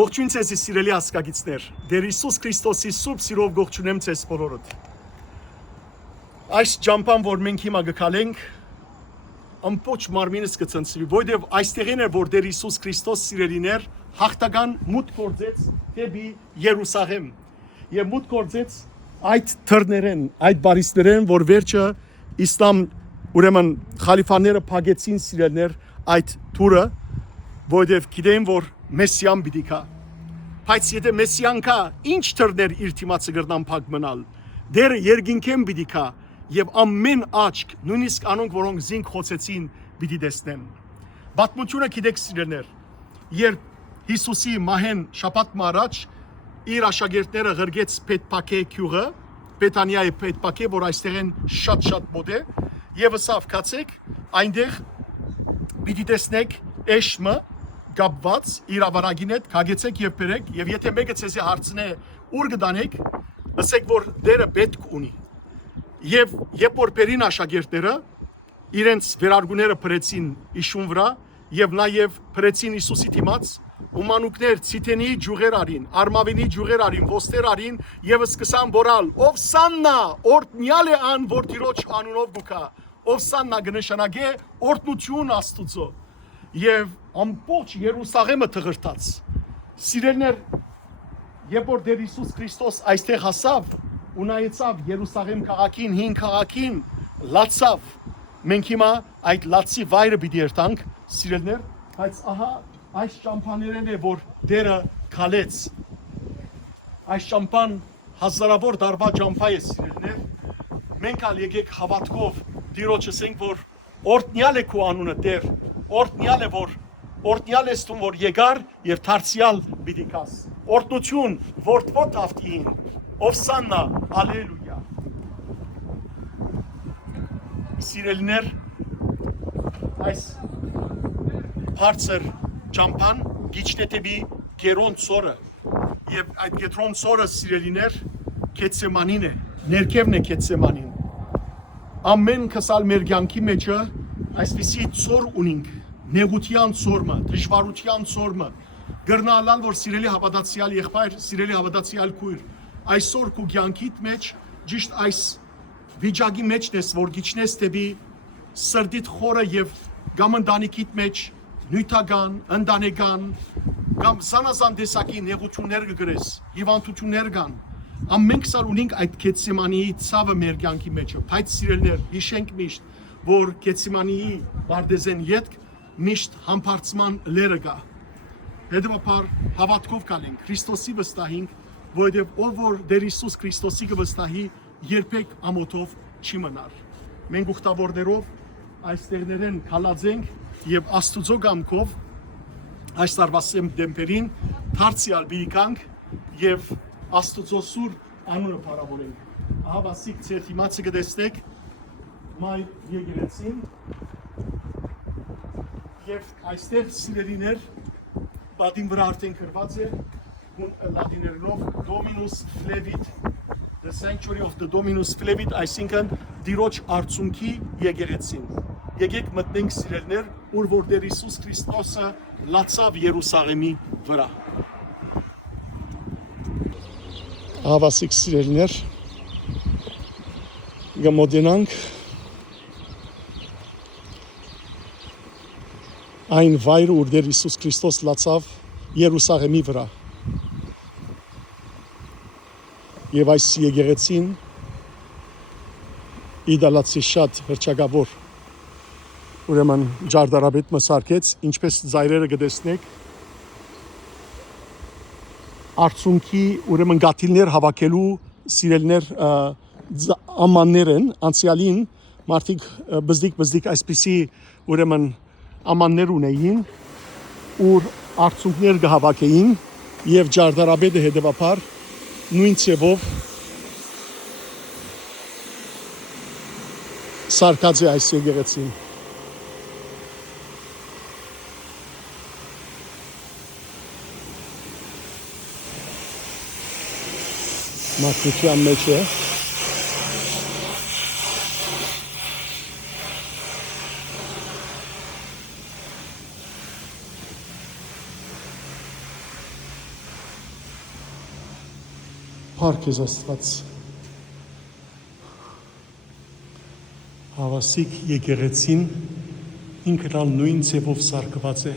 Ողջույն ձեզ սիրելի հասկագիցներ, Տեր Հիսուս Քրիստոսի սուրբ սիրով ողջունեմ ձեզ բոլորդ։ Այս ճամփան, որ մենք հիմա գկալենք, ամբողջ մարմինս կցնցվի, որովհետև այստեղին է, որ Տեր Հիսուս Քրիստոս սիրելիներ հաղթական մուտք գործեց դեպի Երուսաղեմ եւ մուտք գործեց այդ թռներեն, այդ բարիսներեն, որ վերջը իսլամ ուրեմն խալիֆաները փակեցին սիրելիներ այդ թուրը, որովհետև գիտեն, որ Մեսիան պիտի կա։ Բայց եթե Մեսիան կա, ինչ թռներ իր դիմացը կրնան փակ մնալ։ Դերը երկինքեն պիտի կա եւ ամեն աչք, նույնիսկ անոնք, որոնք զինք խոցեցին, պիտի տեսնեն։ Պատմությունը գիտեք սիրելիներ, երբ Հիսուսի մահեն շաբաթ առաջ իր աշակերտները ղրգեց Պետպակե գյուղը, Բեթանիայի Պետպակե, որ այստեղ են շատ մոտ է, եւ ասավ կացեք, այնտեղ պիտի տեսնեք էշմը գապված իր ավարագին հետ կագեցեք եւ բերեք եւ եթե մեկը ցեզի հարցնե ուր գտանեք ասեք որ դերը պետք ունի եւ երբ որ բերին աշակերտները իրենց վերարգուները բրեցին իշուն վրա եւ նաեւ բրեցին Հիսուսի դիմաց ու մանուկներ ցիտենի ջուղեր արին արմավինի ջուղեր արին ոստեր արին եւ սկսան բորալ ով սաննա օրտնյալ է ան որ Տիրոջ անունով գուկա ով սաննա գնշանագե օրտնություն Աստուծո եւ ամբողջ Երուսաղեմը թղրտաց սիրելիներ երբ որ Տեր Հիսուս Քրիստոս այստեղ հասավ ու նայեցավ Երուսաղեմ քաղաքին հին քաղաքին լացավ մենք հիմա այդ լացի վայրը պիտի երթանք սիրելիներ բայց ահա այս ճամփաներն է որ Տերը քալեց այս ճամփան հազարավոր դարվա ճամփա է սիրելիներ մենք ալ եկեք հավատքով Տիրոջը ասենք որ օրտնյալ է քո անունը Տեր օրտնյալ է որ օրտնյալ ես դու որ եկար եւ դարձյալ պիտի կաս օրտնություն որդվո տավտին ովսաննա հալելույա սիրելիներ այս բարձր ճամփան գիչնետեբի գերոն ծորը եւ այդ գերոն ծորը սիրելիներ Գեթսեմանին է ներքևն է Գեթսեմանին ամեն քսալ մեր կյանքի մեջը այսպիսի ծոր ունենք նեղության ծորմը, դժվարության ծորմը, գրնալալ, որ սիրելի հավատացյալ եղբայր, սիրելի հավատացյալ քույր, այսօր քո կյանքիդ մեջ ճիշտ այս վիճակի մեջն ես, որ գիչնես դեպի սրտիդ խորը եւ կամ ընտանիքիդ մեջ նյութական, ընտանեկան, կամ զանազան տեսակի նեղություններ կգրես, հիվանդություններ կան, ամենք սար ունենք այդ Գեթսեմանիի ցավը մեր կյանքի մեջը, բայց սիրելիներ, հիշենք միշտ, որ Գեթսեմանիի բարդեզեն ետք միշտ համբարձման լերը կա։ Հետևաբար հավատքով կալենք, Քրիստոսի վստահենք, որովհետև ով որ Տեր Հիսուս Քրիստոսի կվստահի, երբեք ամոթով չի մնար։ Մենք ուխտավորներով այս տեղներեն քալածենք եւ Աստուծո կամքով այս տարվա սեպտեմբերին դարձյալ բիկանք եւ Աստուծո սուրբ անունը փառավորենք։ Ահա վասիկ ձեր դիմացը կտեսնեք մայ եկեղեցին եւ այստեղ սիրելիներ պատին վրա արդեն գրված է լատիներենով Dominus Flevit the sanctuary of the Dominus Flevit այսինքն Տիրոջ արցունքի եկեղեցին եկեք մտնենք սիրելիներ ուր որ Տեր Հիսուս Քրիստոսը լացավ Երուսաղեմի վրա ավասիկ սիրելիներ գմոդենանք այն վայրը ուր Տեր Հիսուս Քրիստոս լացավ Երուսաղեմի վրա եւ այս եկեղեցին իդալացի շատ հրճագավոր ուրեմն ջարդարաբեդ մսարկեց ինչպես ծայրերը կտեսնեք արցունքի ուրեմն գաթիլներ հավաքելու սիրելներ ամաններ են անցյալին մարդիկ բզդիկ այսպիսի ուրեմն ամաններ ունեին ուր արցունքներ կհավաքեին եւ ջարդարաբեդը հետևաբար նույն ցևով սարկած է այս եկեղեցին մաքրության մեջ է Փառք Քեզ Աստված։ Հավասիկ եկեղեցին ինքն ալ նույն ձևով սարքված է։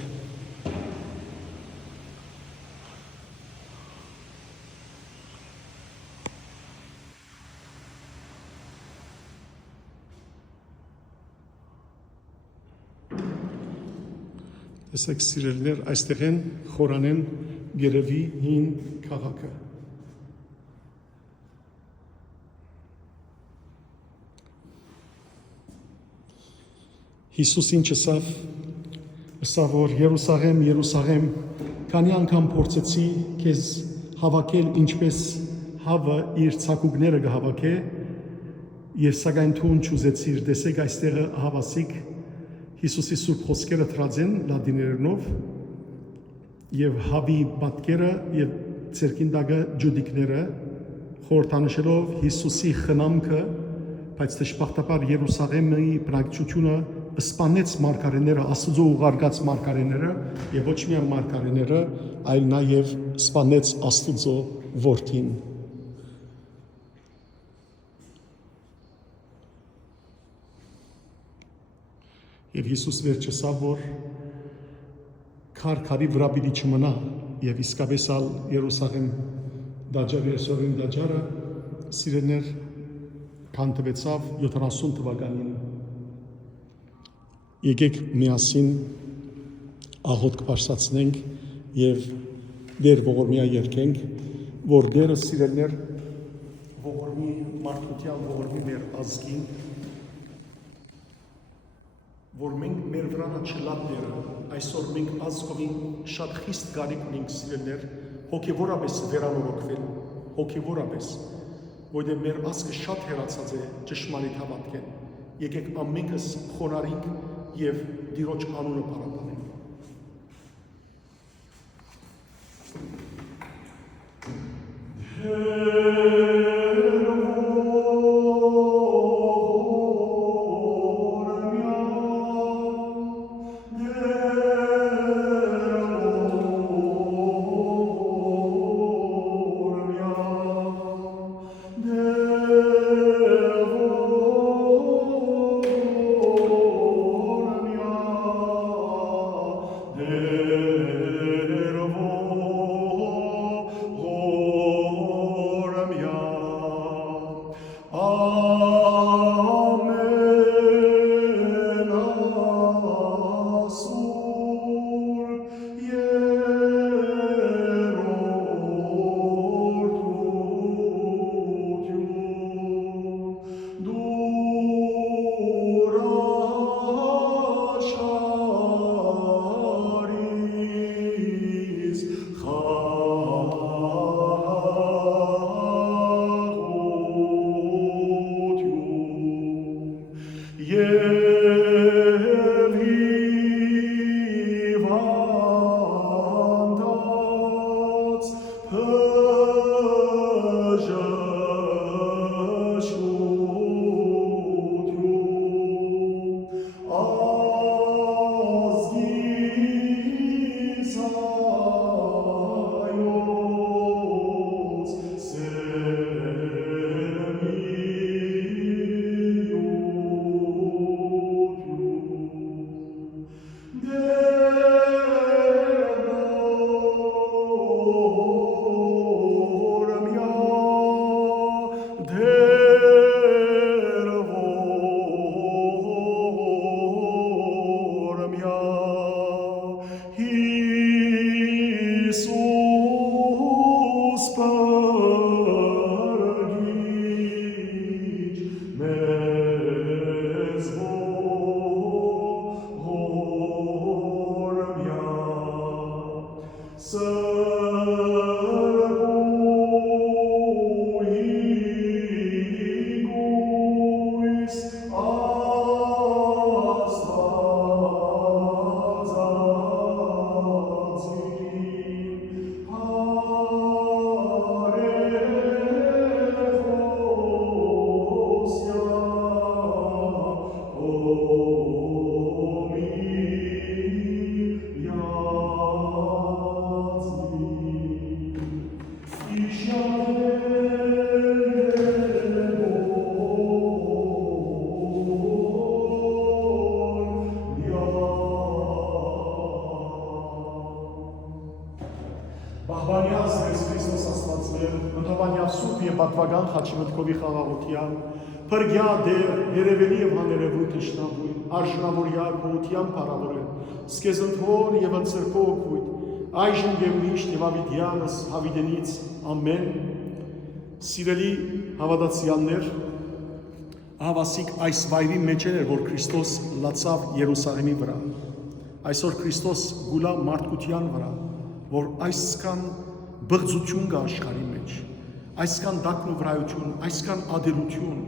Տեսեք սիրելիներ, այստեղ են խորանեն Գերևի հին քաղաքը։ Հիսուսին չսավ, որ Երուսաղեմ, Երուսաղեմ, քանի անգամ փորձեցի քեզ հավաքել, ինչպես հավը իր ցակուկները կհավաքե, եւ սակայն դու չուզեցիր, տեսեք այստեղ հավասիկ Հիսուսի սուրբ խոսքերը թրած են լատիներենով եւ հավի պատկերը եւ ցերկին դագը ջուդիկները խորհրդանշելով Հիսուսի խնամքը, բայց դժբախտաբար Երուսաղեմի բնակչությունը սպանեց մարգարեները, Աստծո ուղարկած մարգարեները եւ ոչ միայն մարգարեները, այլ նաեւ սպանեց Աստծո որդին։ Եվ Հիսուս վերջսավ, որ քարի վրա պիտի չմնա, եւ իսկապես ալ Երուսաղեմ դաջարի այսօրին դաջարը սիրեներ քանդվեցավ 70 թվականին։ Եկեք միասին աղոթք բարձրացնենք եւ Տեր ողորմիա երգենք, որ Տերը սիրելներ ողորմի մարդկության, ողորմի մեր ազգին, որ մենք մեր վրանը չլատները, այսօր մենք ազգովին շատ խիստ կարիք ունենք սիրելներ, հոգևորապես վերանորոգվել, հոգևորապես, որտեղ մեր ազգը շատ հեռացած է ճշմարիտ հավատքեն։ Եկեք ամենքս խոնարհենք եւ Տիրոջ անունը փառաբանենք։ Բահբանյաց Ես Քրիստոս Աստվածներ, ընդհանրյալ սուրբ եւ պատվական խաչմտքովի խաղաղության, փրկյա դեր, երևելի եւ հաներևույթ իշնաբույն, արժանավորյա քոթյան փառավորեն, սկեզնթոր եւ ընծրկող քույտ, այժմ եւ միշտ եւ ավիդյանս հավիդենից ամեն։ Սիրելի հավատացյալներ, հավասիկ այս վայրի մեջ էր, որ Քրիստոս լացավ Երուսաղեմի վրա։ Այսօր Քրիստոս գուլա մարդկության վրա, որ այսքան բղձություն կա աշխարհի մեջ, այսքան դակն ու վրայություն, այսքան ադելություն,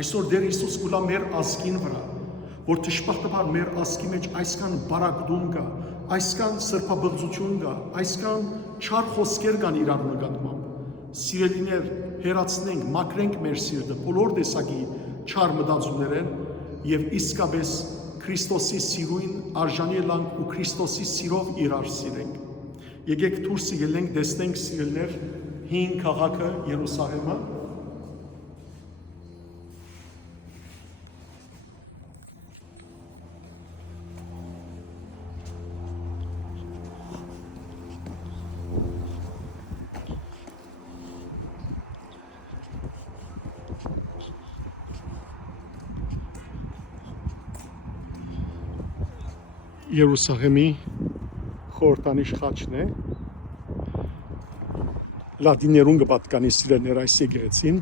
այսօր դեր Հիսուս գուլա մեր ազգին վրա, որ դժբախտաբար մեր ազգի մեջ այսքան բարակդում կա, այսքան սրբաբղձություն կա, այսքան չար խոսքեր կան իրար նկատմամբ։ Սիրելիներ, հերացնենք, մաքրենք մեր սիրտը բոլոր տեսակի չար մտածումներեն եւ իսկապես Քրիստոսի սիրույն արժանի լանք ու Քրիստոսի սիրով իրար սիրենք։ Եկեք դուրս ելենք, տեսնենք սիրելիներ հին քաղաքը Երուսաղեմը։ Երուսաղեմի խորհրդանիշ խաչն է, լատիներուն կպատկանի սիրելիներ այս եկեղեցին։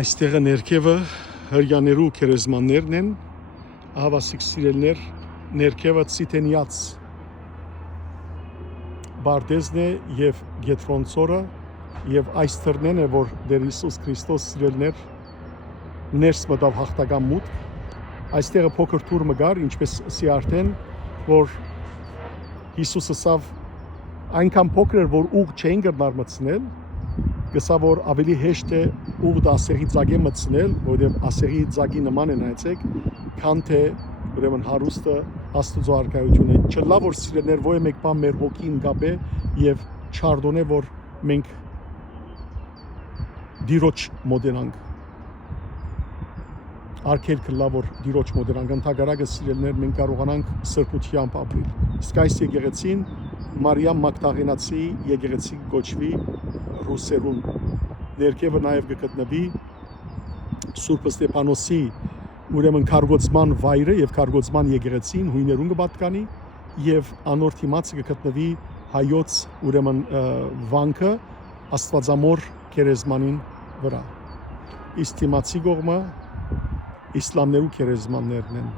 Այստեղը ներքևը հրյաներու քերեզմաններն են, հավասիկ սիրելիներ, ներքևը ցիտենյաց Բարդեզն է եւ Գետրոնցորը եւ այս թռնեն է, որ դեր Հիսուս Քրիստոս սիրելիներ ներս մտավ հաղթական մուտք։ Այստեղը փոքր թուր մգար, ինչպես ասի արդեն, որ Հիսուսը սավ այնքան փոքր էր, որ ուղ չէին գտնար մտցնել, գսա որ ավելի հեշտ է ուղ ասեղի ձագի մտցնել, որովհետեւ ասեղի ձագի նման են այցեք, քան թե ուրեմն հարուստը Աստուծո արքայությունը։ Չլա որ սիրելիներ ոյ մեկ բան մեր հոգին գաբե եւ չարդոնե որ մենք դիրոջ մոդենանք արկելքը լա որ դիրոջ մոդենանք ընդհանրակը սիրելիներ մենք կարողանանք սրբությամբ ապրել։ Իսկ այս եկեղեցին Մարիամ Մագդաղենացի եկեղեցի գոչվի ռուսերուն։ Ներքևը նաեւ կգտնվի Սուրբ Ստեփանոսի ուրեմն քարգոցման վայրը եւ քարգոցման եկեղեցին հույներուն կպատկանի եւ անոր թիմացը կգտնվի հայոց ուրեմն վանքը Աստվածամոր քերեզմանին վրա։ Իսկ թիմացի կողմը իսլամներու քերեզմաններն են։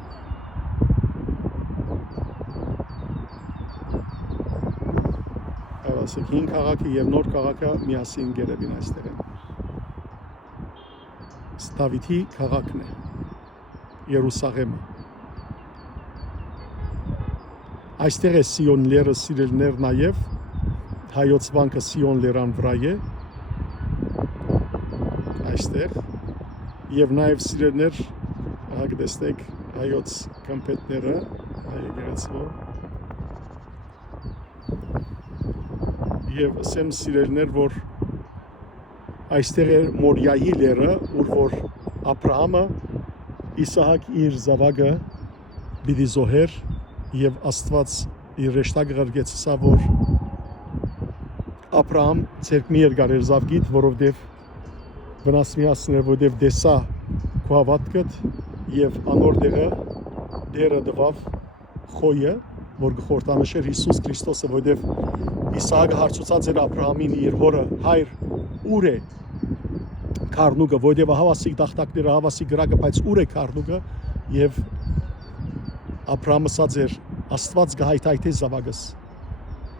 Այսինքն հին քաղաքը եւ նոր քաղաքը միասին գերեվին այստեղ են։ Դավիթի քաղաքն է Երուսաղեմը։ Այստեղ է Սիոն լերը սիրելիներ նաև հայոց վանքը Սիոն լերան վրա է այստեղ եւ նաև սիրելիներ հագտեսնեք հայոց կամպետները հայերացու եւ ասեմ սիրելիներ որ այստեղ է Մորիայի լերը ուր որ Աբրահամը Իսահակ իր զավակը բիդի զոհեր եւ Աստված իր ռեշտակը գրգեցսա որ Աբրահամ ցերկմի երկար էր զավգիտ որովհետեւ վնասմի ասներ որովհետեւ դեսա քո հավատքդ եւ անոր դերը դվավ խոյը որ գխորտանշեր Հիսուս Քրիստոսը որովհետեւ Իսահակը հարցուցած էր Աբրահամին իր հորը հայր ուր է Քարնուկը, որովհետև հավասիկ դախտակները հավասիկ գրակը, բայց ուր է քարնուկը եւ Աբրահամը ասած էր Աստված գահայթայթե զավակս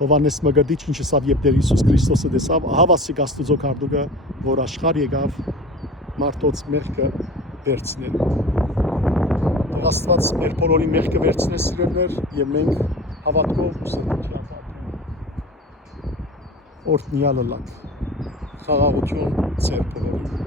Հովանես Մգդիչ ինչը սավ երբ դեր Հիսուս Քրիստոսը դեսավ հավասիկ Աստուծո քարնուկը որ աշխարհ եկավ մարդոց մեղքը վերցնել Աստված մեր բոլորի մեղքը վերցնես սիրելիներ եւ մենք հավատքով ուսանությամբ ապրենք օրհնյալը լակ խաղաղություն ձեր բոլորին